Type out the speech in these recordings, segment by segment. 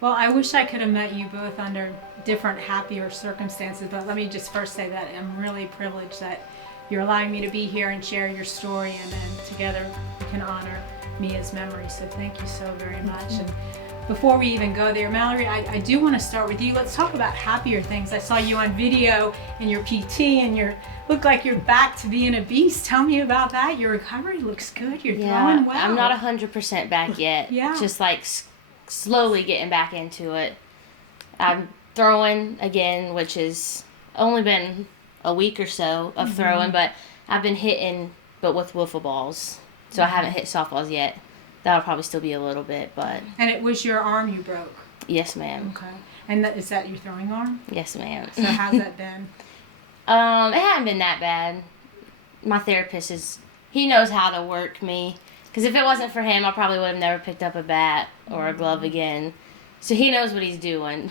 Well, I wish I could have met you both under different, happier circumstances, but let me just first say that I'm really privileged that you're allowing me to be here and share your story, and then together we can honor Mia's memory. So thank you so very much. And before we even go there, Mallory, I do want to start with you. Let's talk about happier things. I saw you on video in your PT, and you look like you're back to being a beast. Tell me about that. Your recovery looks good. You're throwing well. I'm not 100% back yet. Just like slowly getting back into it. I'm throwing again, which has only been a week or so of throwing, but I've been hitting, but with wiffle balls. So I haven't hit softballs yet. That'll probably still be a little bit, but... And it was your arm you broke? Yes, ma'am. Okay. And is that your throwing arm? Yes, ma'am. So how's that been? It hadn't been that bad. My therapist he knows how to work me. Because if it wasn't for him, I probably would have never picked up a bat or a glove again. So he knows what he's doing.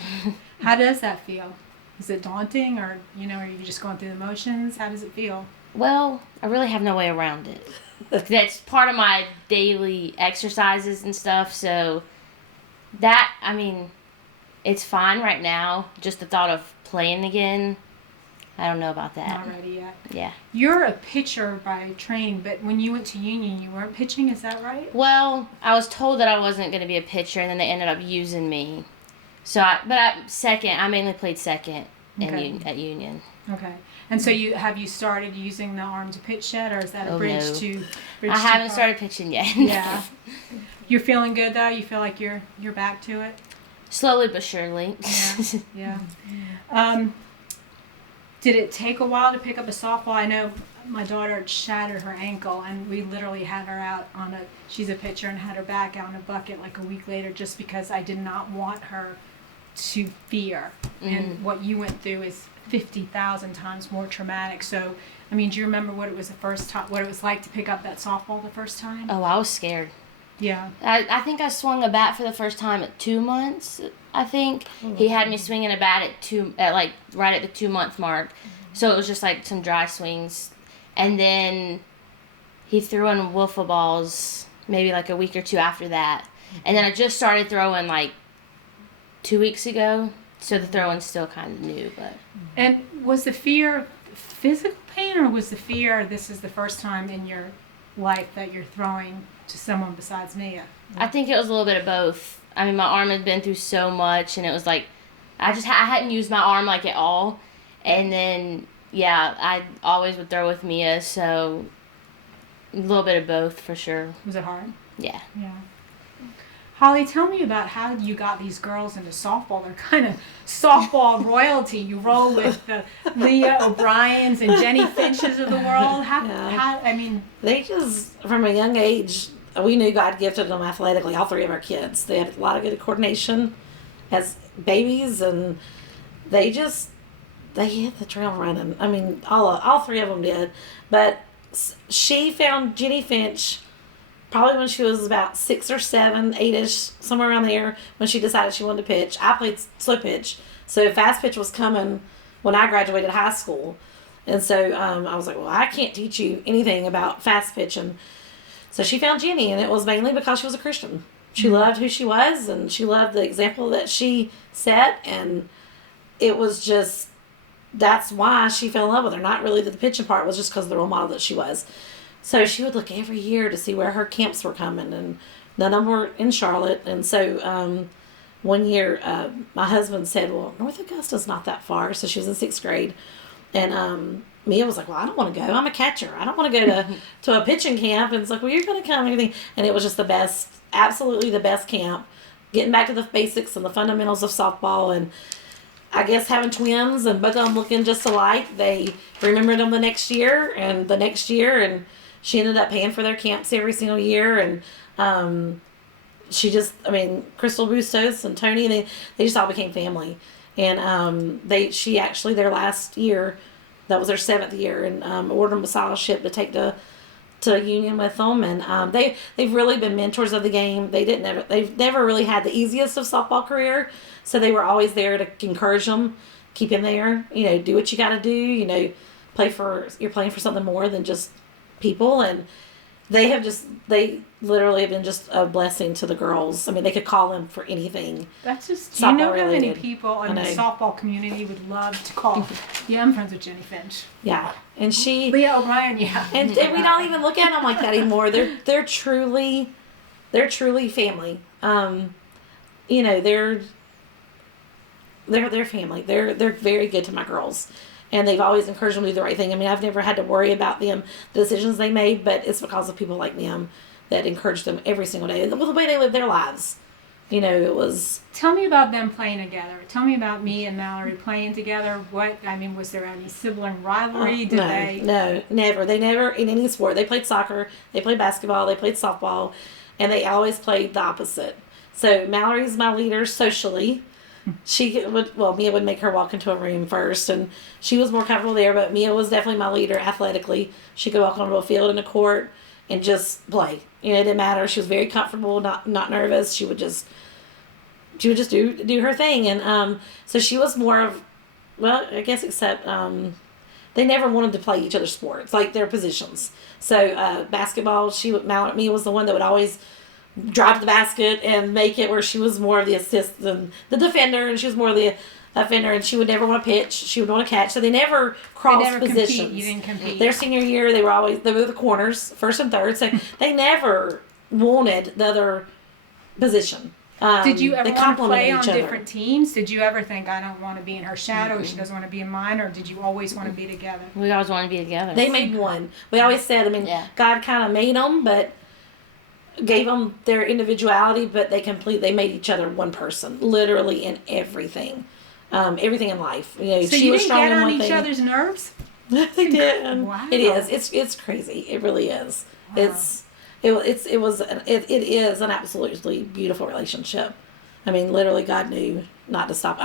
How does that feel? Is it daunting, or, are you just going through the motions? How does it feel? Well, I really have no way around it. That's part of my daily exercises and stuff. So that, it's fine right now. Just the thought of playing again, I don't know about that. Not ready yet. Yeah. You're a pitcher by training, but when you went to Union, you weren't pitching, is that right? Well, I was told that I wasn't going to be a pitcher, and then they ended up using me. So, I mainly played second at Union. Okay. And so have you started using the arm to pitch yet, or is that a bridge too I haven't started pitching yet. Yeah. You're feeling good, though? You feel like you're back to it? Slowly but surely. Yeah. Did it take a while to pick up a softball? I know my daughter shattered her ankle, and we literally had her out she's a pitcher, and had her back out in a bucket like a week later, just because I did not want her to fear. And what you went through is 50,000 times more traumatic. So, do you remember what it was what it was like to pick up that softball the first time? Oh, I was scared. Yeah. I think I swung a bat for the first time at 2 months, I think. He had me swinging a bat right at the 2 month mark. So it was just like some dry swings. And then he threw in wiffle balls maybe like a week or two after that. And then I just started throwing like 2 weeks ago. So the throwing's still kind of new, but... And was the fear physical pain, or was the fear this is the first time in your life that you're throwing to someone besides Mia? I think it was a little bit of both. My arm had been through so much, and it was like I hadn't used my arm like at all. And then, I always would throw with Mia, so a little bit of both for sure. Was it hard? Yeah. Yeah. Holly, tell me about how you got these girls into softball. They're kind of softball royalty. You roll with the Leah O'Briens and Jenny Finches of the world. They just, from a young age, we knew God gifted them athletically, all three of our kids. They had a lot of good coordination as babies, and they hit the trail running. All three of them did. But she found Jenny Finch probably when she was about 6 or 7, 8-ish, somewhere around there, when she decided she wanted to pitch. I played slow pitch, so fast pitch was coming when I graduated high school. And so I was like, well, I can't teach you anything about fast pitch. And so she found Jenny, and it was mainly because she was a Christian. She loved who she was, and she loved the example that she set, and it was just, that's why she fell in love with her. Not really that the pitching part was just because of the role model that she was. So she would look every year to see where her camps were coming, and none of them were in Charlotte. And so one year my husband said, well, North Augusta's not that far. So she was in 6th grade. And Mia was like, well, I don't want to go. I'm a catcher. I don't want to go to a pitching camp. And it's like, well, you're going to come and everything. And it was just the best, absolutely the best camp. Getting back to the basics and the fundamentals of softball. And I guess having twins and both of them looking just alike, they remembered them the next year and the next year. And she ended up paying for their camps every single year. And Crystal Bustos and Tony, they just all became family. And their last year, that was their 7th year, and awarded them a scholarship to take to Union with them. And they've really been mentors of the game. They've never really had the easiest of softball career, so they were always there to encourage them, keep them there. Do what you got to do. You're playing for something more than just people. And they literally have been just a blessing to the girls. I mean, they could call him for anything. That's just, do you know Softball how many related. people in the I know. softball community would love to call? Yeah, I'm friends with Jenny Finch. Yeah, and she Leah O'Brien, yeah. and we don't even look at them like that anymore. They're truly family. You know, they're family. They're very good to my girls, and they've always encouraged them to do the right thing. I mean, I've never had to worry about them, the decisions they made, but it's because of people like them that encourage them every single day, and the way they live their lives. You know, it was. Tell me about them playing together. Tell me about me and Mallory playing together. Was there any sibling rivalry? No, never. They never, in any sport. They played soccer, they played basketball, they played softball, and they always played the opposite. So Mallory's my leader socially. Mia would make her walk into a room first, and she was more comfortable there, but Mia was definitely my leader athletically. She could walk onto a field and a court and just play. You know, it didn't matter. She was very comfortable, not nervous. She would just do her thing. And so she was more of, well, I guess except they never wanted to play each other's sports, like their positions. So basketball, Mia was the one that would always drive to the basket and make it, where she was more of the assist than the defender, and she was more of the offender, and she would never want to pitch. She would want to catch. So they never crossed positions. Compete. You didn't compete. Their senior year, they were the corners, first and third. So they never wanted the other position. Did you ever they want to complemented play on each other. different teams? Did you ever think, I don't want to be in her shadow, she doesn't want to be in mine, or did you always want to be together? We always want to be together. They made one. We always said, I mean, Yeah. God kind of made them, but gave them their individuality, but they made each other one person, literally in everything. Everything in life. You know, So she you was didn't strong get in on one each thing. other's nerves? They did. Wow. It is. It's crazy. It really is. Wow. It is an absolutely beautiful relationship. I mean, literally, God knew not to stop.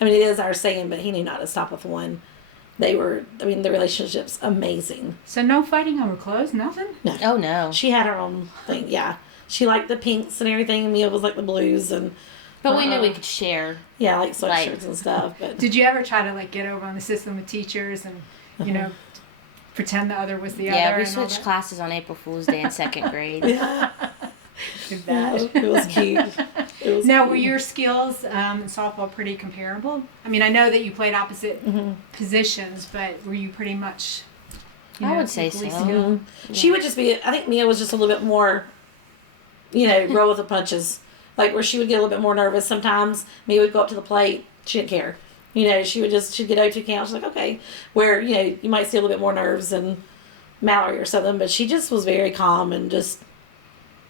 I mean, it is our saying, but He knew not to stop with one. The relationship's amazing. So no fighting over clothes, nothing? No. Oh no. She had her own thing, yeah. She liked the pinks and everything, and Mia was like the blues, and But we knew we could share. yeah, like sweatshirts and stuff. But Did you ever try to get over on the system with teachers and, pretend the other was the other? Yeah, we and all switched that? classes on April Fool's Day in second grade. Too bad. it was cute. It was Now, cute. were your skills in softball pretty comparable? I mean, I know that you played opposite positions, but were you pretty much? I would say equally so. skilled? She would just be. I think Mia was just a little bit more, roll with the punches. Like where she would get a little bit more nervous sometimes. Mia would go up to the plate. She didn't care. She'd get 0-2 count. She's like, okay. Where you might see a little bit more nerves than Mallory or something, but she just was very calm and just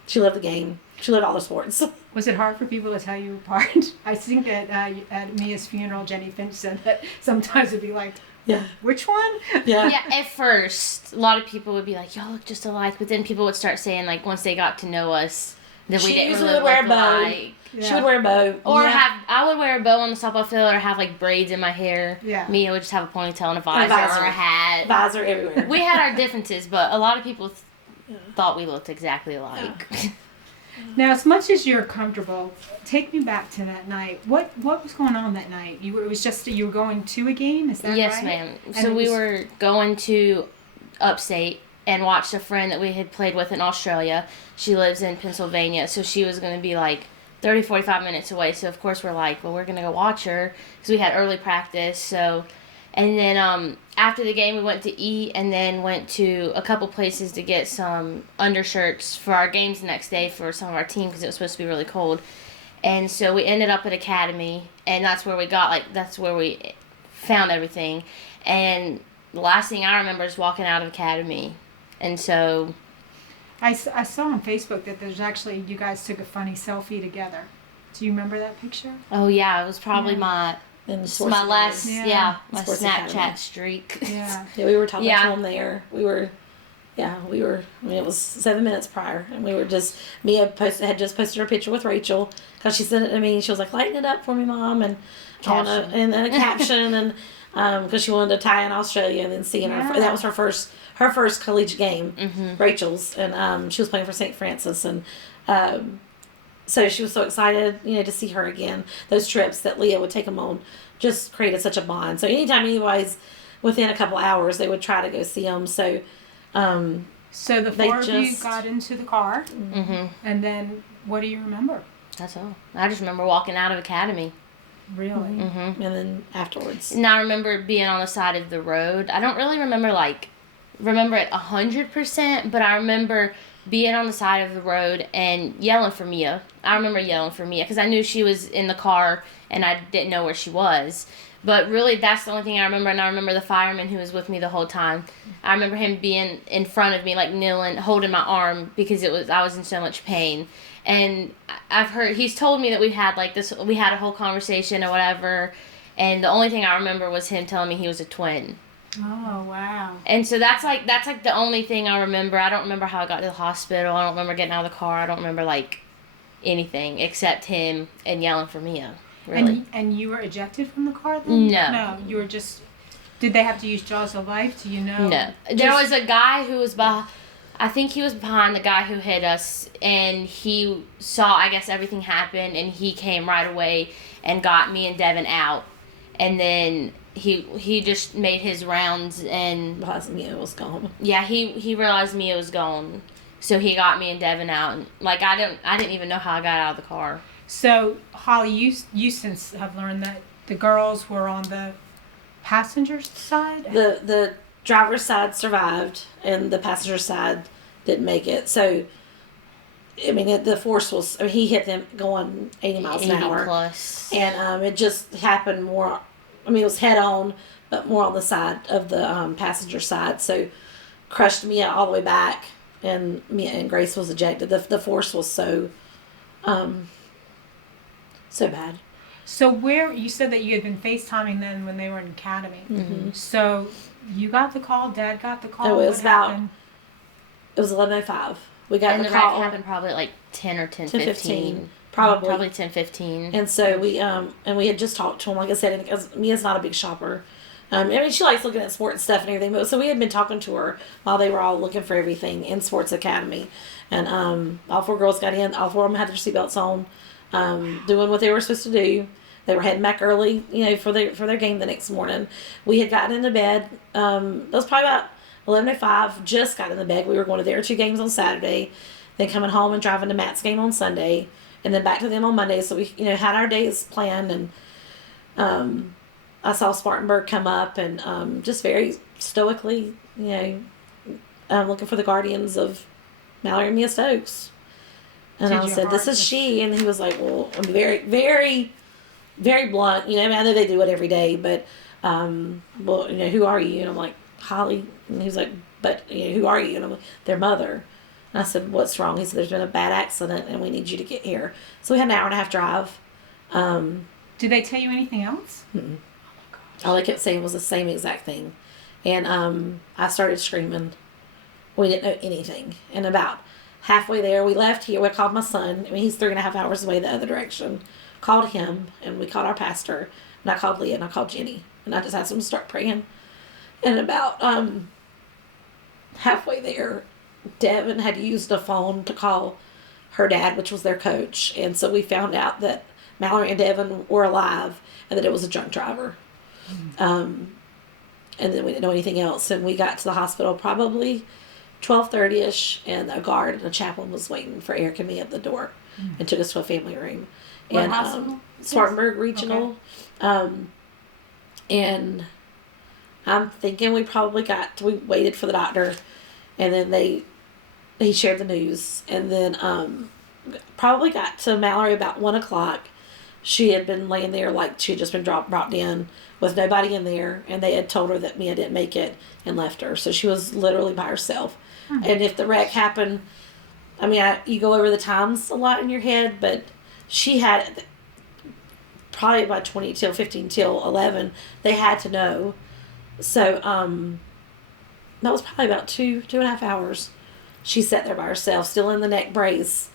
she loved the game. She loved all the sports. Was it hard for people to tell you apart? I think that at Mia's funeral, Jenny Finch said that sometimes it'd be like, Yeah. which one? Yeah. Yeah, at first, a lot of people would be like, y'all look just alike. But then people would start saying, like, once they got to know us, that we She didn't usually really would wear look a bow. alike. Yeah. She would wear a bow. Or Yeah. I would wear a bow on the softball field or have, like, braids in my hair. Yeah. Mia would just have a ponytail and a visor, visor. or a hat. visor everywhere. We had our differences, but a lot of people thought we looked exactly alike. Now, as much as you're comfortable, take me back to that night. What was going on that night? It was just you were going to a game. Is that right? Yes, ma'am. And So it we was- were going to upstate and watched a friend that we had played with in Australia. She lives in Pennsylvania, so she was going to be like 30, 45 minutes away. So, of course, we're like, well, we're going to go watch her because we had early practice. So, and then after the game, we went to eat and then went to a couple places to get some undershirts for our games the next day for some of our team because it was supposed to be really cold. And so we ended up at Academy, and that's where we found everything. And the last thing I remember is walking out of Academy. And so, I saw on Facebook that there's actually, you guys took a funny selfie together. Do you remember that picture? oh yeah, it was probably my In the sports last, academy. my Sports Snapchat Academy. streak. Yeah. Yeah, we were talking Yeah. to them there. We were. I mean, it was 7 minutes prior, and we were just. Mia had just posted her picture with Rachel because she sent it to me. She was like, "Lighten it up for me, Mom," and Caption. and then a caption, and because she wanted to tie in Australia and then seeing her. Yeah. That was her first collegiate game, Rachel's, and she was playing for St. Francis, and so she was so excited, to see her again. Those trips that Leah would take them on just created such a bond. So anytime anybody's within a couple hours, they would try to go see them. So So the They four of you just- got into the car, Mm-hmm. and then what do you remember? That's all. I just remember walking out of academy. Really? Mm-hmm. And then afterwards. And I remember being on the side of the road. I don't really remember it 100%, but I remember being on the side of the road and yelling for Mia. I remember yelling for Mia because I knew she was in the car and I didn't know where she was. But really, that's the only thing I remember. And I remember the fireman who was with me the whole time. I remember him being in front of me, like kneeling, holding my arm because I was in so much pain. And he's told me that we had a whole conversation or whatever. And the only thing I remember was him telling me he was a twin. Oh, wow. And so that's like the only thing I remember. I don't remember how I got to the hospital. I don't remember getting out of the car. I don't remember anything except him and yelling for Mia. Really. And you were ejected from the car then? No. No, you were just. Did they have to use jaws of life? Do you know? No. There was a guy who was I think he was behind the guy who hit us, and he saw, I guess, everything happen, and he came right away and got me and Devin out. And then he just made his rounds, and Realized Mia was gone. yeah, he realized Mia was gone, so he got me and Devin out. And I didn't even know how I got out of the car. So, Holly, you since have learned that the girls were on the passenger side? The driver's side survived, and the passenger side didn't make it. So, I mean, the force was. I mean, he hit them going 80 miles an 80 hour, plus. and it just happened more. I mean, it was head on, but more on the side of the passenger side. So, crushed Mia all the way back, and Mia and Grace was ejected. The force was so bad. So where you said that you had been FaceTiming them when they were in academy. Mm-hmm. So you got the call, Dad got the call. It was what about- happened? It was 11:05. We got And the the wreck call. happened probably at 10 or 10:15. 10:15, probably. Probably 10:15. And so we had just talked to him, like I said, and because Mia's not a big shopper. I mean, she likes looking at sports stuff and everything. But so we had been talking to her while they were all looking for everything in Sports Academy, and all four girls got in. All four of them had their seatbelts on, doing what they were supposed to do. They were heading back early, for their game the next morning. We had gotten into bed. It was probably about 11:05. Just got into bed. We were going to their two games on Saturday, then coming home and driving to Matt's game on Sunday, and then back to them on Monday. So we, had our days planned, and I saw Spartanburg come up, and just very stoically, looking for the guardians of Mallory and Mia Stokes. And Did I your said, "This heart is just- she," and he was like, "Well, I'm very, very, very blunt. I know they do it every day, but well, who are you?" And I'm like, "Holly," and he was like, "But who are you?" And I'm like, "Their mother." And I said, "What's wrong?" He said, "There's been a bad accident, and we need you to get here." So we had an hour and a half drive. Did they tell you anything else? All they kept saying was the same exact thing. And I started screaming. We didn't know anything. And about halfway there, we left here. We called my son. I mean, he's 3.5 hours away the other direction. Called him, and we called our pastor. And I called Leah, and I called Jenny. And I just asked them to start praying. And about halfway there, Devin had used a phone to call her dad, which was their coach. And so we found out that Mallory and Devin were alive and that it was a drunk driver. And then we didn't know anything else. And we got to the hospital probably 12:30ish, and a guard and a chaplain was waiting for Eric and me at the door and took us to a family room. What And hospital? Spartanburg Regional. And I'm thinking we waited for the doctor, and then he shared the news, and then probably got to Mallory about 1:00. She had been laying there like she had just been brought in with nobody in there, and they had told her that Mia didn't make it and left her. So she was literally by herself. And if the wreck happened, I mean, you go over the times a lot in your head, but she had probably by 20 till 15 till 11, they had to know. So that was probably about 2.5 hours. She sat there by herself, still in the neck brace,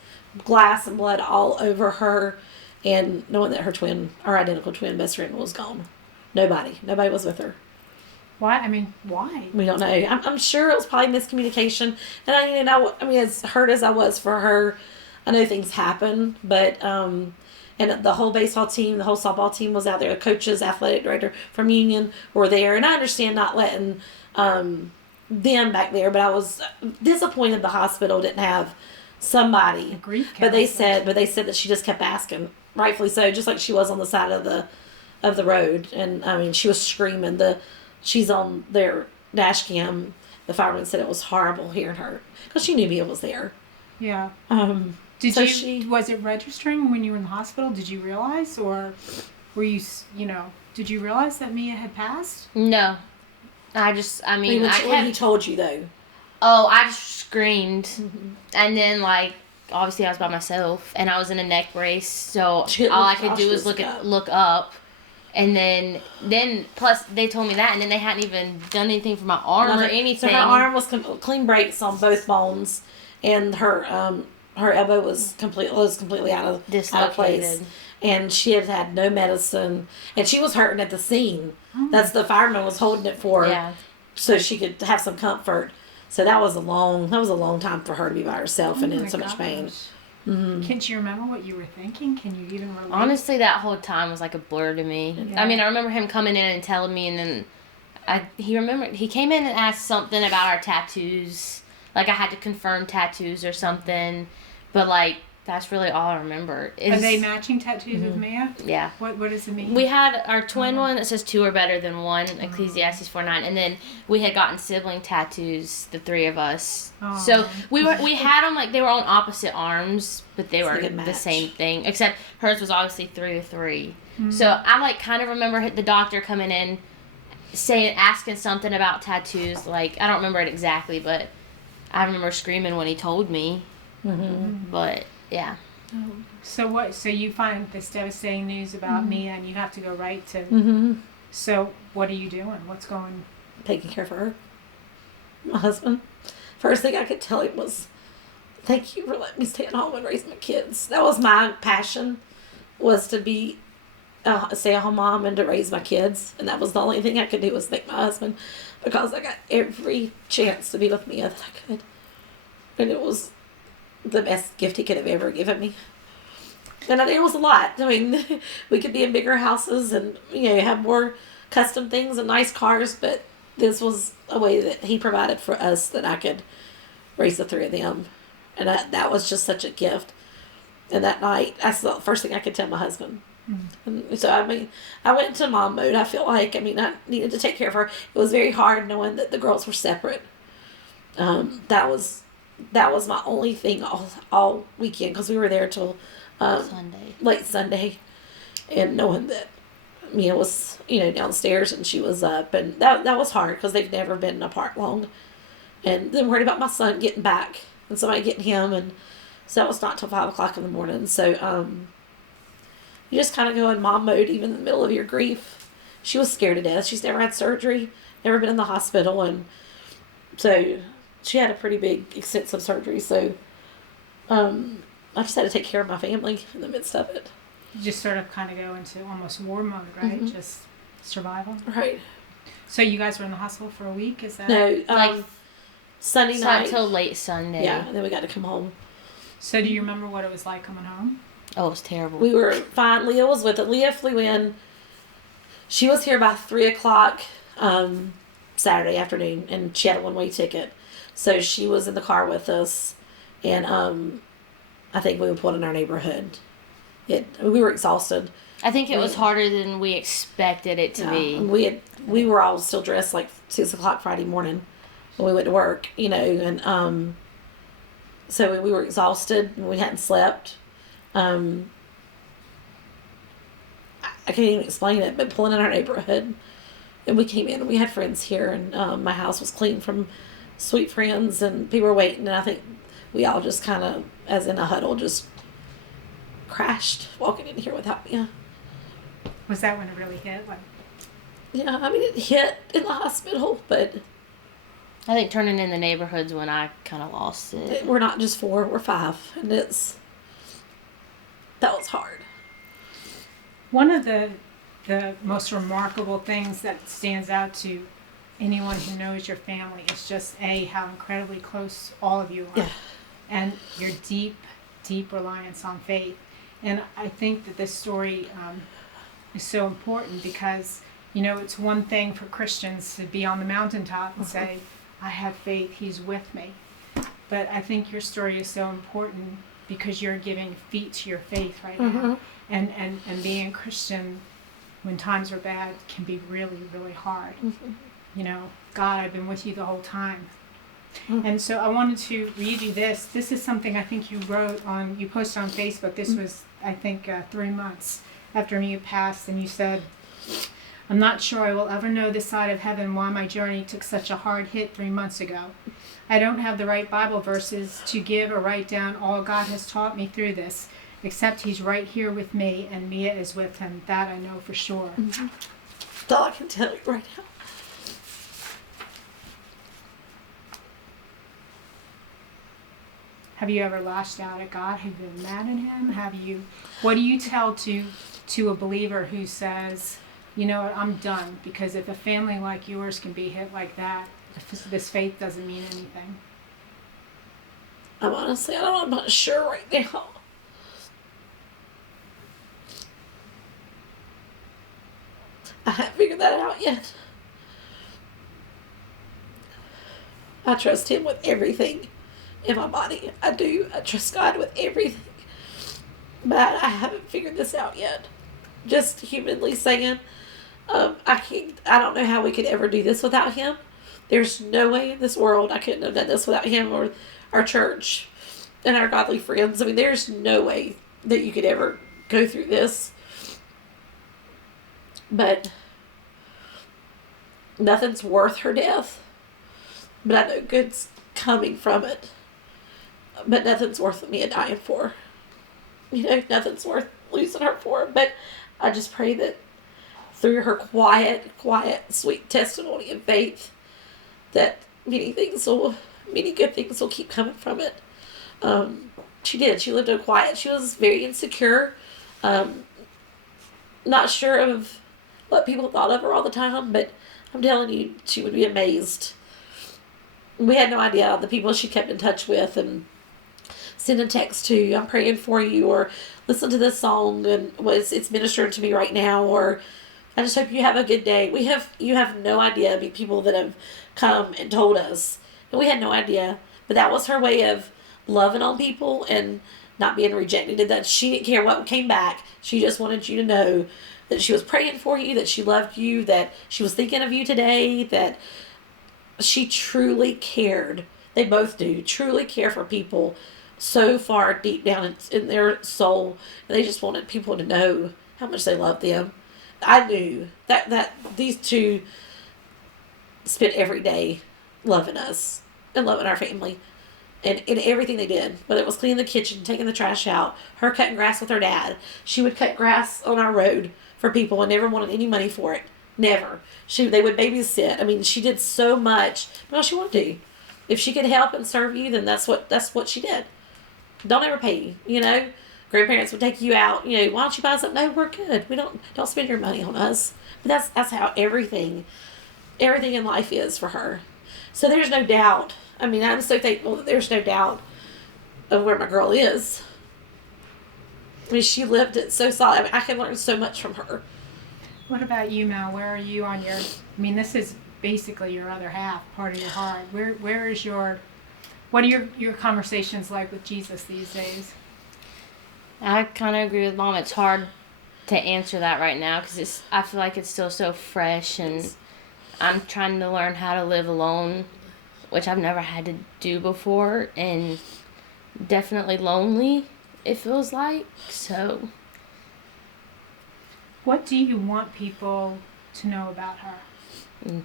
glass and blood all over her, and knowing that her identical twin best friend was gone. Nobody was with her. Why? I mean, why? We don't know. I'm sure it was probably miscommunication. And I mean, as hurt as I was for her, I know things happen, but and the whole baseball team, the whole softball team was out there. The coaches, athletic director from Union were there, and I understand not letting them back there, but I was disappointed the hospital didn't have somebody. A grief But they counselor. said that she just kept asking, rightfully so, just like she was on the side of the road, and I mean she was screaming. She's on their dash cam. The fireman said it was horrible hearing her because she knew Mia was there. Yeah. So Was it registering when you were in the hospital? Did you realize, or were you, did you realize that Mia had passed? No. I mean, when he told you though. Oh, I just screamed. And then, like, obviously I was by myself, and I was in a neck brace, so all I could do was look up. And then plus they told me that, and then they hadn't even done anything for my arm or anything. So her arm was clean breaks on both bones, and her elbow was completely out of place. And she had no medicine, and she was hurting at the scene. That's the fireman was holding it for her, so she could have some comfort. So that was a long time for her to be by herself and in so much pain. Can you remember what you were thinking? Can you even relate? Honestly, that whole time was like a blur to me. Yeah. I mean, I remember him coming in and telling me, and then he came in and asked something about our tattoos. Like I had to confirm tattoos or something, but like that's really all I remember. Are they matching tattoos with Mia? Yeah. What does it mean? We had our twin one that says 2 are better than 1, Ecclesiastes 4:9, and then we had gotten sibling tattoos, the 3 of us. Oh. So we had them like they were on opposite arms, but they were the same thing. Except hers was obviously 3 of 3. So I like kind of remember the doctor coming in, asking something about tattoos. Like I don't remember it exactly, but I remember screaming when he told me. But yeah. So you find this devastating news about Mia, and you have to go right to. So what are you doing? What's going? Taking care of her. My husband. First thing I could tell him was, "Thank you for letting me stay at home and raise my kids." That was my passion, was to be a stay-at-home mom and to raise my kids, and that was the only thing I could do was thank my husband, because I got every chance to be with Mia that I could, and it was the best gift he could have ever given me. And I think it was a lot. I mean, we could be in bigger houses and, have more custom things and nice cars, but this was a way that he provided for us that I could raise the 3 of them. And that was just such a gift. And that night, that's the first thing I could tell my husband. And so, I mean, I went into mom mode, I feel like. I mean, I needed to take care of her. It was very hard knowing that the girls were separate. That was my only thing all weekend, because we were there till late Sunday, and knowing that Mia was downstairs and she was up, and that was hard because they've never been apart long, and then worried about my son getting back and somebody getting him, and so that was not till 5:00 in the morning. So you just kind of go in mom mode even in the middle of your grief. She was scared to death. She's never had surgery, never been in the hospital, and so she had a pretty big, extensive surgery, so I just had to take care of my family in the midst of it. You just sort of kind of go into almost war mode, right? Just survival. Right. So you guys were in the hospital for a week, is that? No, like Sunday night. Until late Sunday. Yeah, and then we got to come home. So do you remember what it was like coming home? Oh, it was terrible. We were fine. Leah was with it. Leah flew in. She was here by 3:00 Saturday afternoon, and she had a one-way ticket. So she was in the car with us, and I think we pulled in our neighborhood. We were exhausted. I think it was harder than we expected it to be. We were all still dressed like 6:00 Friday morning when we went to work, and so we were exhausted and we hadn't slept. I can't even explain it, but pulling in our neighborhood, and we came in and we had friends here, and my house was clean from sweet friends, and people were waiting, and I think we all just kind of, as in a huddle, just crashed walking in here without me. Was that when it really hit? Yeah, I mean, it hit in the hospital, but I think turning in the neighborhood's when I kind of lost it. we're not just 4, we're 5, and that was hard. One of the most remarkable things that stands out to anyone who knows your family is just how incredibly close all of you are, and your deep reliance on faith. And I think that this story is so important because it's one thing for Christians to be on the mountaintop and say, I have faith, he's with me. But I think your story is so important because you're giving feet to your faith right now. And being a Christian when times are bad can be really, really hard. You know, God, I've been with you the whole time. And so I wanted to read you this. This is something I think you posted on Facebook. This was, I think, 3 months after you passed, and you said, I'm not sure I will ever know this side of heaven why my journey took such a hard hit 3 months ago. I don't have the right Bible verses to give or write down all God has taught me through this, except he's right here with me and Mia is with him. That I know for sure. That's all I can tell you right now. Have you ever lashed out at God? Have you been mad at him? What do you tell to a believer who says, you know what, I'm done? Because if a family like yours can be hit like that, this faith doesn't mean anything. I'm not sure right now. I haven't figured that out yet. I trust him with everything in my body. I do. I trust God with everything. But I haven't figured this out yet. Just humanly saying, I don't know how we could ever do this without him. There's no way in this world I couldn't have done this without him or our church and our godly friends. I mean, there's no way that you could ever go through this. But nothing's worth her death. But I know good's coming from it. But nothing's worth me dying for. You know, nothing's worth losing her for. But I just pray that through her quiet, sweet testimony and faith, that many good things will keep coming from it. She did. She lived a quiet. She was very insecure. Not sure of what people thought of her all the time, but I'm telling you, she would be amazed. We had no idea the people she kept in touch with and send a text to, I'm praying for you, or listen to this song and it's ministering to me right now, or I just hope you have a good day. You have no idea the people that have come and told us, and we had no idea, but that was her way of loving on people and not being rejected, that she didn't care what came back. She just wanted you to know that she was praying for you, that she loved you, that she was thinking of you today, that she truly cared. They both do truly care for people so far deep down in their soul. And they just wanted people to know how much they loved them. I knew that these two spent every day loving us and loving our family. And in everything they did, whether it was cleaning the kitchen, taking the trash out, her cutting grass with her dad. She would cut grass on our road for people and never wanted any money for it. Never. They would babysit. I mean, she did so much. Well, she wanted to. If she could help and serve you, then that's what she did. Don't ever pay you. You know, grandparents would take you out. You know, why don't you buy something? No, we're good. We don't spend your money on us. But that's how everything in life is for her. So there's no doubt. I mean, I'm so thankful that there's no doubt of where my girl is. I mean, she lived it so solid. I mean, I can learn so much from her. What about you, Mal? Where are you on your, I mean, this is basically your other half, part of your heart. Where is what are your conversations like with Jesus these days? I kind of agree with Mom. It's hard to answer that right now because I feel like it's still so fresh, and I'm trying to learn how to live alone, which I've never had to do before, and definitely lonely, it feels like. So what do you want people to know about her?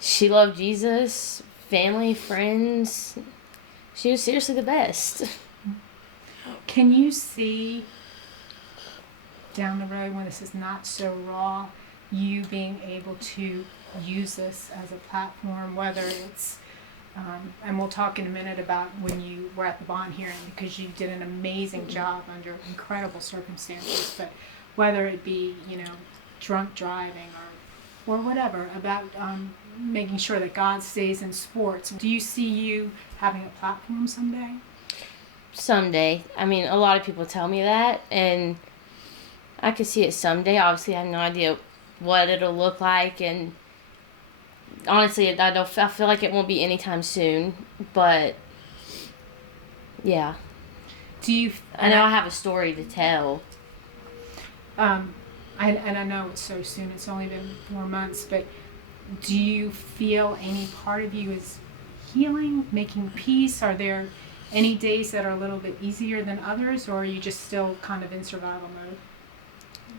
She loved Jesus, family, friends. She was seriously the best. Can you see down the road when this is not so raw, you being able to use this as a platform, whether it's, and we'll talk in a minute about when you were at the bond hearing, because you did an amazing job under incredible circumstances, but whether it be, you know, drunk driving or whatever, about making sure that God stays in sports. Do you see you having a platform someday? Someday. I mean, a lot of people tell me that, and I could see it someday. Obviously, I have no idea what it'll look like, and honestly, I feel like it won't be anytime soon, but yeah. Do you? I know I have a story to tell. And I know it's so soon. It's only been 4 months, but do you feel any part of you is healing, making peace? Are there any days that are a little bit easier than others, or are you just still kind of in survival mode?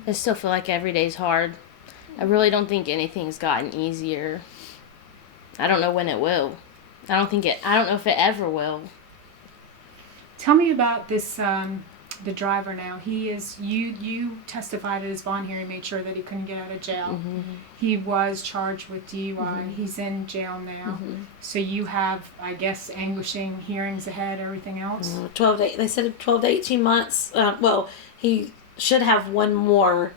I still feel like every day's hard. I really don't think anything's gotten easier. I don't know when it will. I don't know if it ever will. Tell me about this. The driver now. He is. You testified at his bond hearing, made sure that he couldn't get out of jail. Mm-hmm. He was charged with DUI. Mm-hmm. He's in jail now. Mm-hmm. So you have, I guess, anguishing hearings ahead. Everything else. 12 to, they said 12 to 18 months. Well, he should have one more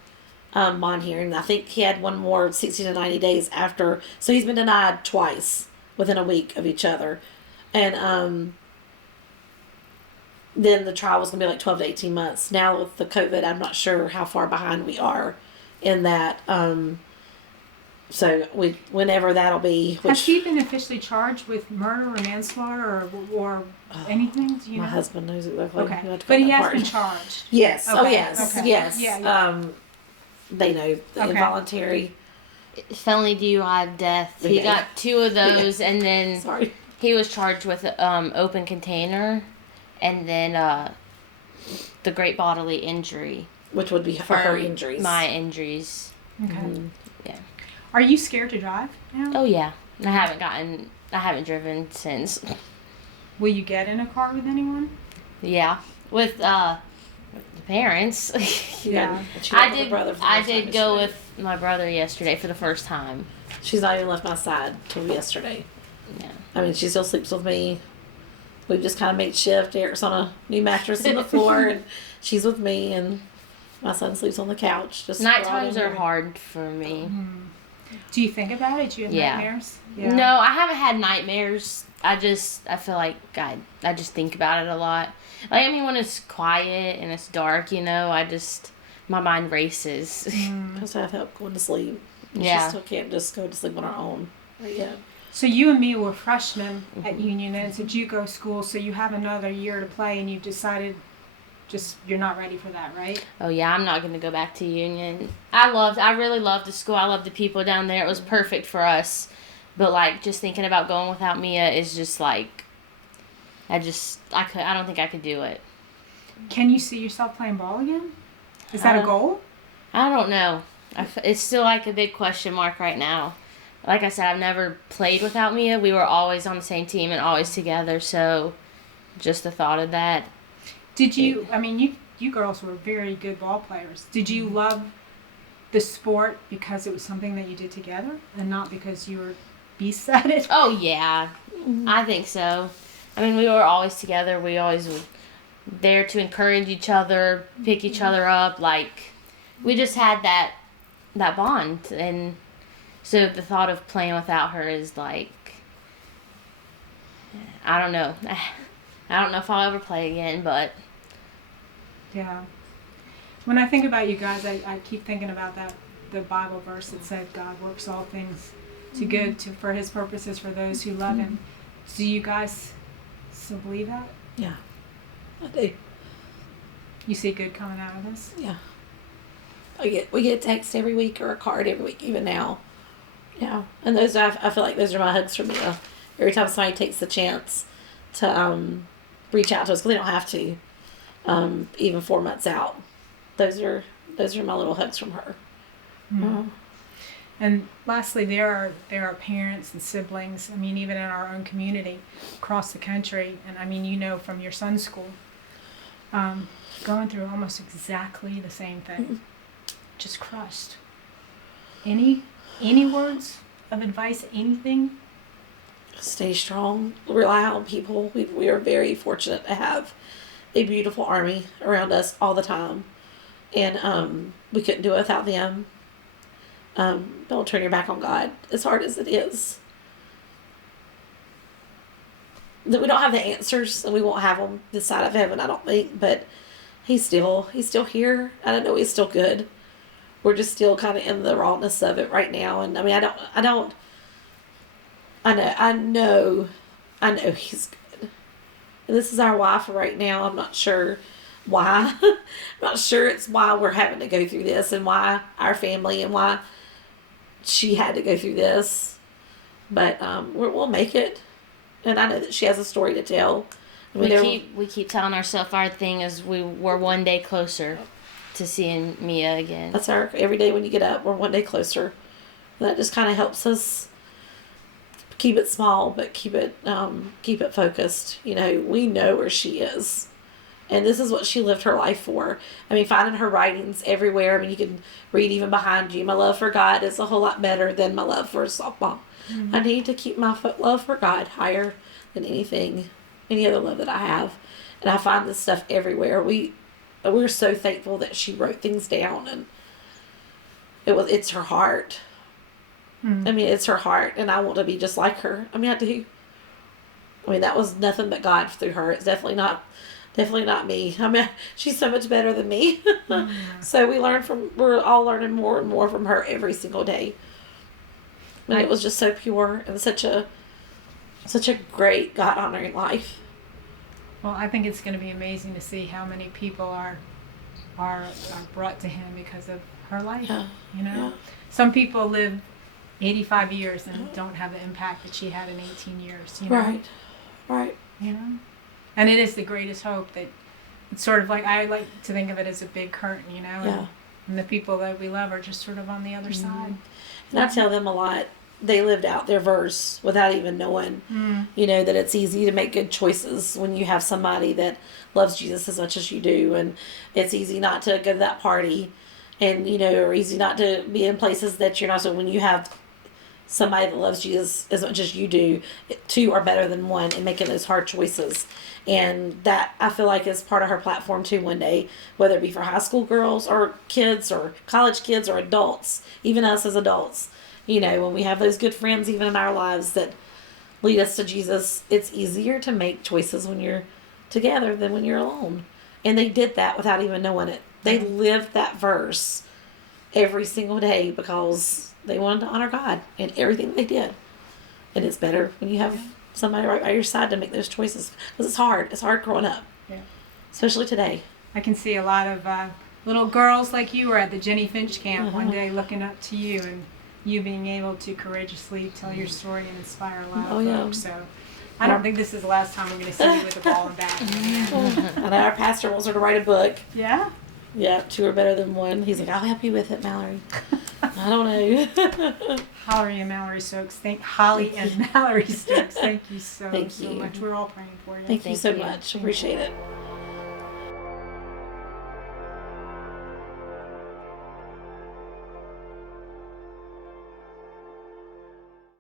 bond hearing. I think he had one more 60 to 90 days after. So he's been denied twice within a week of each other. And then the trial was going to be like 12 to 18 months. Now with the COVID, I'm not sure how far behind we are in that. So whenever that'll be. Has he been officially charged with murder or manslaughter or anything? Do you my know? husband knows exactly. Okay, but he has been charged. Yes. Okay. Oh, yes. Okay. Yes. Yeah. They know the Okay. involuntary. Felony DUI of death. He Okay. got 2 of those, and then Sorry. he was charged with open container, and then the great bodily injury. Which would be for her injuries. My injuries. Okay. Mm-hmm. Yeah. Are you scared to drive now? Oh yeah. I haven't driven since. Will you get in a car with anyone? Yeah. With the parents. Yeah. I did go with my brother yesterday for the first time. She's not even left my side till yesterday. Yeah. I mean, she still sleeps with me. We've just kind of made shift. Eric's on a new mattress on the floor, and she's with me, and my son sleeps on the couch. Just Night sprawled times in are there. hard for me. Do you think about it? Do you have Yeah. nightmares? No, I haven't had nightmares. I feel like I just think about it a lot. Like, I mean, when it's quiet and it's dark, my mind races. Because I have help going to sleep. Yeah. She still can't just go to sleep on her own. Yeah. So you and me were freshmen at Union, and it's a JUCO school, so you have another year to play, and you've decided you're not ready for that, right? Oh yeah, I'm not going to go back to Union. I really loved the school. I loved the people down there. It was perfect for us. But like, just thinking about going without Mia is just like, I don't think I could do it. Can you see yourself playing ball again? Is that a goal? I don't know. It's still like a big question mark right now. Like I said, I've never played without Mia. We were always on the same team and always together. So just the thought of that. Did you, I mean, you girls were very good ball players. Did you love the sport because it was something that you did together and not because you were beasts at it? Oh, yeah. I think so. I mean, we were always together. We always were there to encourage each other, pick each other up. Like, we just had that bond. And so the thought of playing without her is like, I don't know. I don't know if I'll ever play again, but... Yeah. When I think about you guys, I keep thinking about the Bible verse that said God works all things to good for his purposes for those who love him. Do you guys still believe that? Yeah. I do. You see good coming out of this? Yeah. We get a text every week or a card every week, even now. Yeah. And those I feel like those are my hugs from Mia. Every time somebody takes the chance to reach out to us, because they don't have to, even 4 months out. Those are my little hugs from her. Mm-hmm. And lastly, there are parents and siblings. I mean, even in our own community, across the country, and I mean, from your son's school, going through almost exactly the same thing, just crushed. Any words of advice? Anything? Stay strong. Rely on people. We are very fortunate to have a beautiful army around us all the time, and we couldn't do it without them. Don't turn your back on God, as hard as it is. That we don't have the answers, and we won't have them this side of heaven, I don't think. But he's still here. I don't know. He's still good. We're just still kind of in the rawness of it right now, and I mean, I don't I know he's good. And this is our wife right now. I'm not sure why. I'm not sure it's why we're having to go through this and why our family and why she had to go through this. But we'll make it. And I know that she has a story to tell. I mean, We keep telling ourselves our thing is we're one day closer to seeing Mia again. that's our every day when you get up, we're one day closer. And that just kind of helps us keep it small, but keep it focused. You know, we know where she is, and this is what she lived her life for. I mean, finding her writings everywhere. I mean, you can read even behind you. My love for God is a whole lot better than my love for softball. I need to keep my love for God higher than any other love that I have, and I find this stuff everywhere. We're so thankful that she wrote things down, and it's her heart. I mean, it's her heart, and I want to be just like her. I mean, I do. I mean, that was nothing but God through her. It's definitely not me. I mean, she's so much better than me. So we're all learning more and more from her every single day. And it was just so pure and such a great God honoring life. Well, I think it's going to be amazing to see how many people are brought to him because of her life. Yeah. You know, Yeah. some people live 85 years and don't have the impact that she had in 18 years. You know? Right. You know, and it is the greatest hope that it's sort of like I like to think of it as a big curtain. You know, Yeah. and the people that we love are just sort of on the other side. And I tell them a lot. They lived out their verse without even knowing, you know, that it's easy to make good choices when you have somebody that loves Jesus as much as you do. And it's easy not to go to that party and, you know, or easy not to be in places that you're not. So when you have somebody that loves Jesus as much as you do, two are better than one in making those hard choices. And that, I feel like, is part of her platform too one day, whether it be for high school girls or kids or college kids or adults, even us as adults. You know, when we have those good friends even in our lives that lead us to Jesus, it's easier to make choices when you're together than when you're alone. And they did that without even knowing it. They lived that verse every single day because they wanted to honor God in everything they did. And it's better when you have somebody right by your side to make those choices. Because it's hard. It's hard growing up. Yeah. Especially today. I can see a lot of little girls like you were at the Jenny Finch camp one day looking up to you and you being able to courageously tell your story and inspire a lot of folks. So I don't think this is the last time we're going to see you with a ball and bat. And our pastor wants her to write a book. Yeah? Yeah, two are better than one. He's like, I'll help you with it, Mallory. I don't know. Holly and Mallory Stokes. Holly and Mallory Stokes. Thank you so Thank you. much. We're all praying for you. Thank you so you. much. Appreciate it.